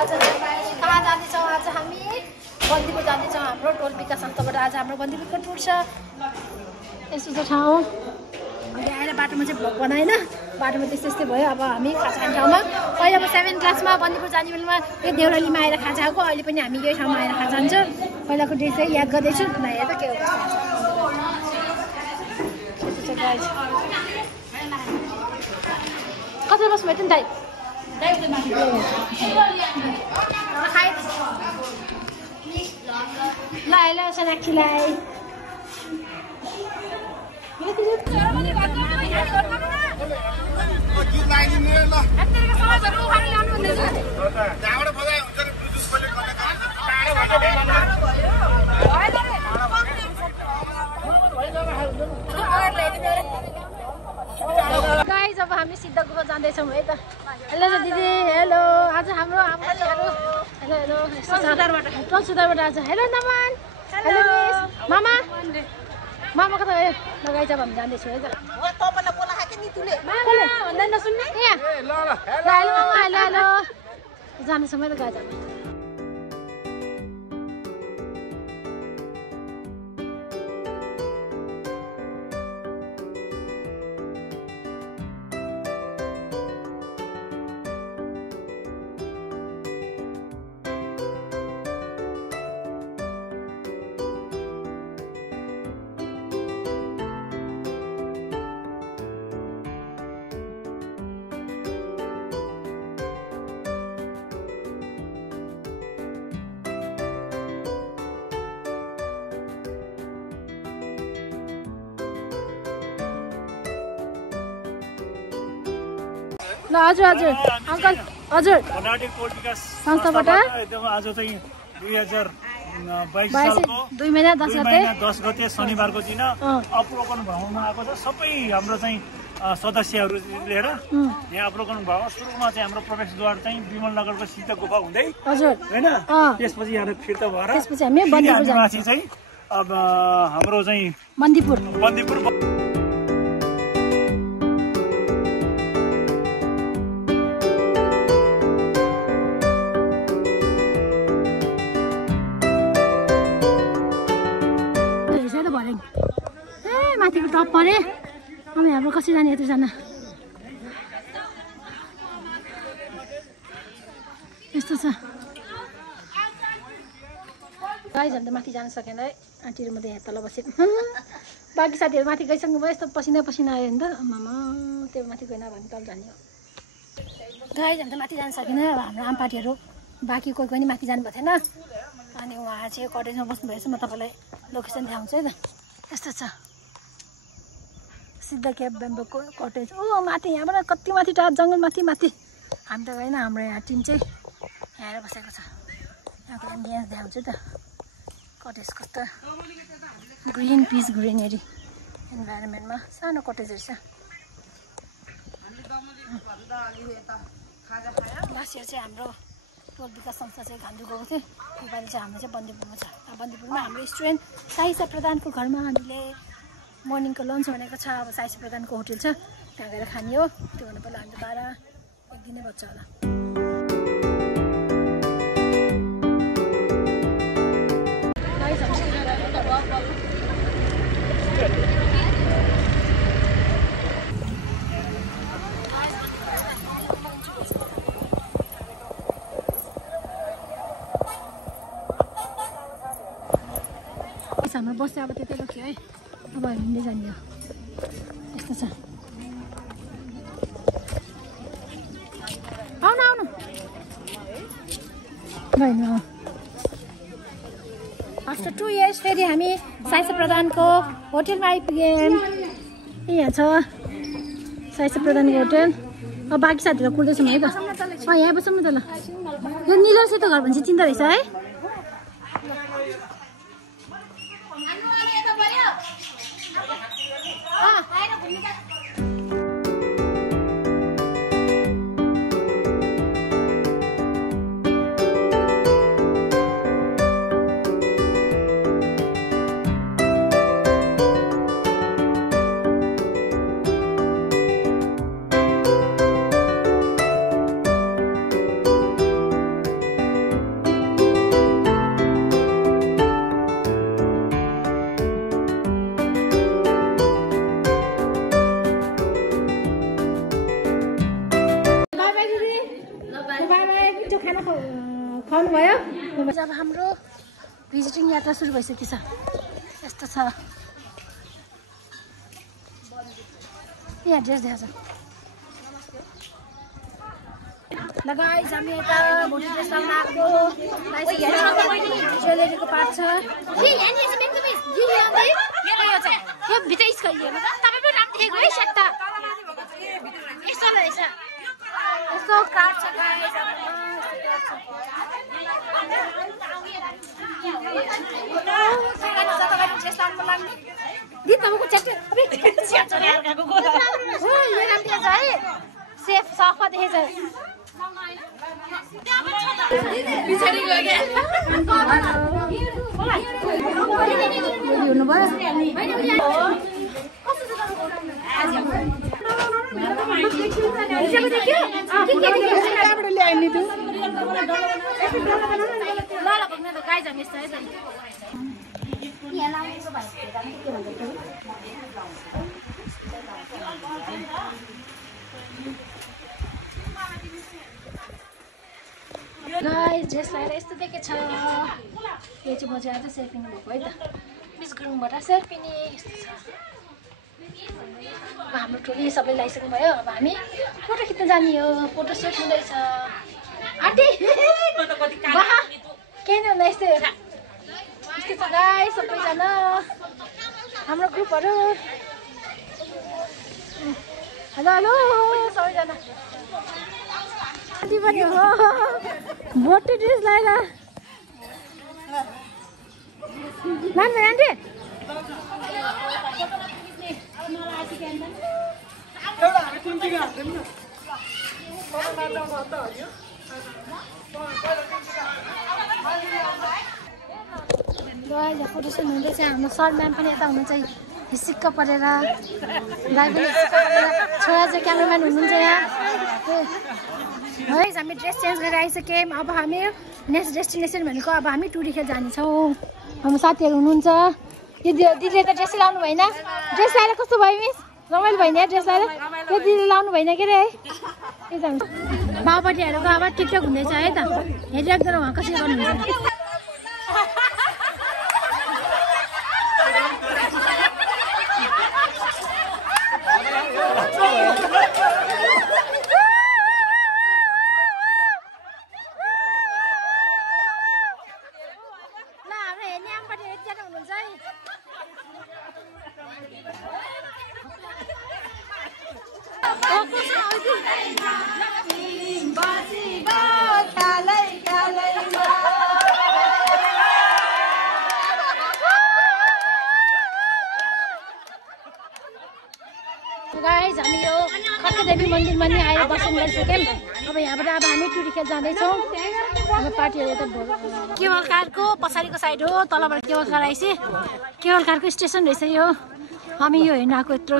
आज कहाँ जाँदैछौँ? आज हामी बन्दीपुर जाँदैछौँ। हाम्रो टोल विकास संस्थाबाट आज हाम्रो बन्दीपुरको टुर छ। यस्तो छ ठाउँ। अहिले आएर बाटोमा चाहिँ भ्लग बनाएन, बाटोमा त्यस्तै भयो। अब हामी खाजा खाने ठाउँमा पहिला म 7 क्लासमा बन्दीपुर जाने बेलामा यो देउरालीमा आएर खाजा खाएको, अहिले पनि हामी यही ठाउँमा आएर खाजा खान्छौँ। पहिलाको डेट चाहिँ याद गर्दैछु। न हेर के हो कता बस्नु भयो नि दाइ? ल ल सोनाक्षीलाई गाइस अब हामी सिद्ध गुफा जाँदैछौँ है त। हेलो दिदी, हेलो। आज हाम्रो आमाहरू हेलो हेलो सुधारबाट आज। हेलो नमन, हेलो मिस, मामा मामा कता गयो? लगाइ जब हामी जाँदैछौँ है त। नसुन्ने हेलो मामा, हेलो हेलो जाँदैछौँ है त गाई जाँदै। ल हजुर हजुर अङ्कल हजुर कर्नाटक टोल विकास संस्थाबाट एकदम आज चाहिँ 2022 सालको 2 महिना 10 गते शनिबारको दिन अवलोकन भ्रमणमा आएको छ। सबै हाम्रो चाहिँ सदस्यहरू लिएर यहाँ अवलोकन भयो। सुरुमा चाहिँ हाम्रो प्रवेशद्वार चाहिँ विमलनगरको सिद्ध गुफा हुँदै हजुर हैन, त्यसपछि यहाँ फिर्ता भएर त्यसपछि हामी बन्दीपुर माथि चाहिँ अब हाम्रो चाहिँ बन्दीपुर माथिको टप परे। अब हाम्रो कसरी जाने? यता जान यस्तो छ गाइस। हामी त माथि जान सकेन है, आन्टीहरू मात्रै यहाँ तल बसेँ। बाँकी साथीहरू माथि गइसक्नु भयो। यस्तो पसिना पसिना आयो नि त मामा, त्यो माथि गएन भने तल जाने हो। गाइस हामी त माथि जान सकेन। अब हाम्रो आमपाटीहरू बाँकी कोही पनि माथि जानुभएको थिएन। अनि उहाँ चाहिँ कटेजमा बस्नुभएछ। म तपाईँलाई लोकेसन देखाउँछु है त। यस्तो छ सिद्ध क्याब बेम्बोको कटेज। ओ माथि यहाँबाट कति माथि टाढा जङ्गल माथि माथि। हामी त गएन, हाम्रो यहाँ टिम चाहिँ यहाँ बसेको छ। यहाँको एम्बियन्स देखाउँछु त। कटेज कस्तो ग्रिन पिस ग्रिनेरी इन्भाइरोमेन्टमा सानो कटेजहरू छ। लास्ट इयर चाहिँ हाम्रो टोल विकास संस्था चाहिँ घान्द्रु गएको थियो। योपालि चाहिँ हाम्रो चाहिँ बन्दीपुरमा छ। बन्दीपुरमा हाम्रो स्टुडेन्ट साइसा प्रधानको घरमा हामीले मर्निङको लन्च भनेको छ। अब साइसा प्रधानको होटल छ, त्यहाँ गएर खाने हो। त्योभन्दा पहिला हामी 12-1 दिनै बच्छ होला। हाम्रो बस चाहिँ अब त्यतै रोक्यो है। अब हिँड्दै जाने हो। यस्तो छ। आउनु आउनु होइन। आफ्टर 2 इयर्स फेरि हामी साइसा प्रधानको होटलमा आइपुग्यौँ। यहाँ छ साइसा प्रधानको होटल। अब बाँकी साथीहरू कुर्दैछौँ है त। यहाँ बसौँ न त। ल यो निलो सेतो घर भन्छ चिन्ता रहेछ है। खुवाउनुभयो। अब हाम्रो भिजिटिङ यात्रा सुरु भइसकेको छ। यस्तो छ यहाँ ड्रेस देखाएको छ। ल गाइस हामी यता भोटे ड्रेस लाउन आएको। ज्वेलरीको पार्ट छ। यो भित्र स्कर्ट तपाईँ पनि राम्रो देखेको है सेट त यस्तो रहेछ। यस्तो कार्ड छ गाइस ड्रेस लाउनु लाग्ने दि तपाईँको च्याप्टर यो राम्रो छ है सेफ सफा देखेछ। गाइस ड्रेस लगाएर यस्तो देखेको छ। यो चाहिँ म चाहिँ आज सेल्फी लिएको है त मिस गुरुङबाट सेल्फी नि यस्तो छ। अब हाम्रो टोली सबै लगाइसक्नु भयो। अब हामी फोटो खिच्न जाने हो। फोटो सुट हुँदैछ आन्टी केही नै हुँदा यस्तै हो। यस्तो छ गाइस सबैजना हाम्रो ग्रुपहरू। हेलो हेलो सबैजना आन्टी पनि हो भोटे ड्रेस लगाएर लानु आन्टी फोटो सुट हुँदैछ। हाम्रो सर म्याम पनि यता हुनुहुन्छ हिसिक्क परेर दाइ पनि हिसिक्क परेर छोरा चाहिँ क्यामेराम्यान हुनुहुन्छ यहाँ है। हामी ड्रेस चेन्ज गरेर आइसक्यौँ। अब हामी नेक्स्ट डेस्टिनेसन भनेको अब हामी टुरी खेल जानेछौँ। हाम्रो साथीहरू हुनुहुन्छ। दिदीले त ड्रेसै लाउनु भएन। ड्रेस लगाएर कस्तो भयो मिस रमाइलो भएन ड्रेस लगाएर त्यो दिदीले लाउनु भएन के अरे है। बाबापट्टिहरूको अब टिकटक हुँदैछ है त हेरिराख्दैन उहाँ कसरी गर्नुहुन्छ। गाइस हामी यो खड्कादेवी मन्दिरमा नि आएर दर्शन गरिसक्यौँ। अब यहाँबाट अब हामी टुरी खेल जाँदैछौँ। हाम्रो पार्टीहरू त केवल कारको पछाडिको साइड हो। तलबाट केवल कार आइसि केवल कारको स्टेसन रहेछ यो। हामी यो हेर्न आएको यत्रो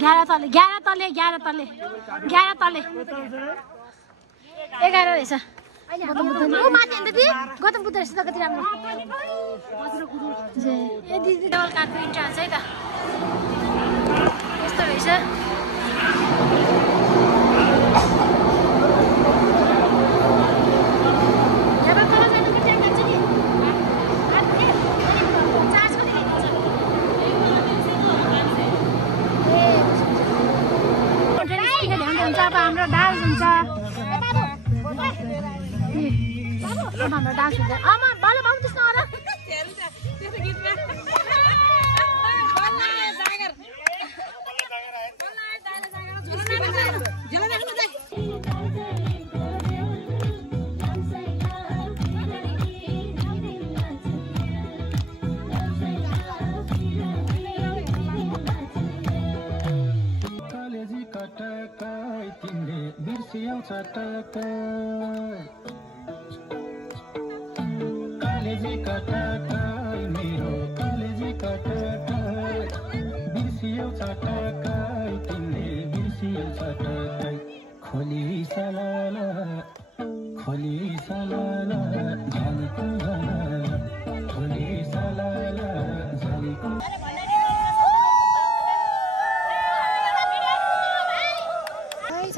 11 तले 11 तले 11 तले 11 तले 11 रहेछ। गौतम बुद्ध रहेछ त कति राम्रो। ए दिदी केवल कारको इन्ट्रान्स है त यस्तो रहेछ। अब हाम्रो डान्स हुन्छ। हाम्रो डान्स हुन्छ। आमा बालो बाबु त्यस्तो नगर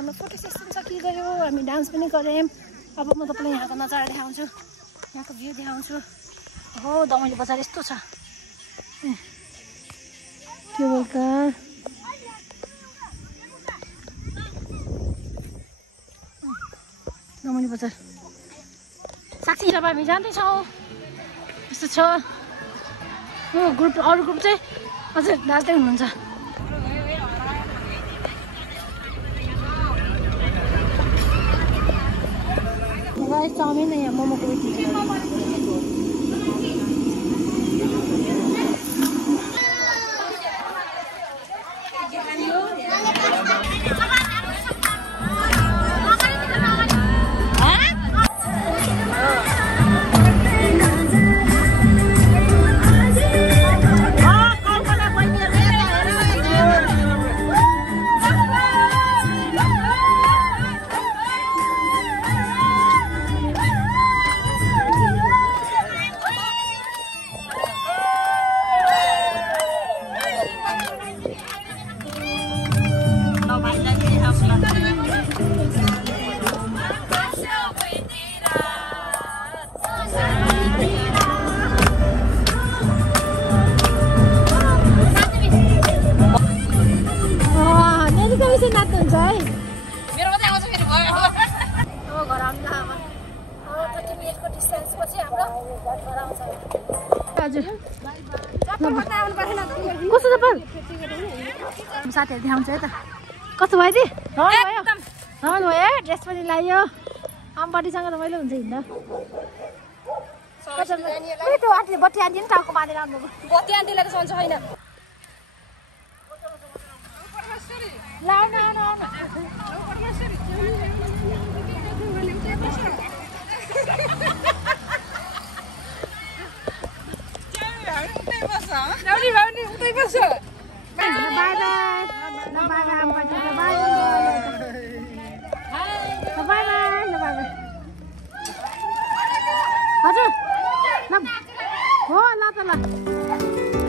हाम्रो फोटो सेसन सकिगयो। हामी डान्स पनि गऱ्यौँ। अब म तपाईँलाई यहाँको नजारा देखाउँछु, यहाँको भ्यू देखाउँछु। हो दमैली बजार यस्तो छ केबल कार। दमैली बजार साँच्चै जब हामी जाँदैछौँ यस्तो छ। हो ग्रुप अरू ग्रुप चाहिँ हजुर नाच्दै हुनुहुन्छ। चाउमिन यहाँ मोमोको कस्तो चप्पल साथीहरू देखाउँछ है त। कस्तो भयो दि रमाइलो भयो ड्रेस पनि लगायो आमबडीसँग रमाइलो हुन्छ हिँड्दा। त्यो आन्टी बत्ती आन्टी नि टाउको बाँधेर आउनु बत्ती आन्टीलाई त सन्चो छैन। हजुर ल हो ल त ल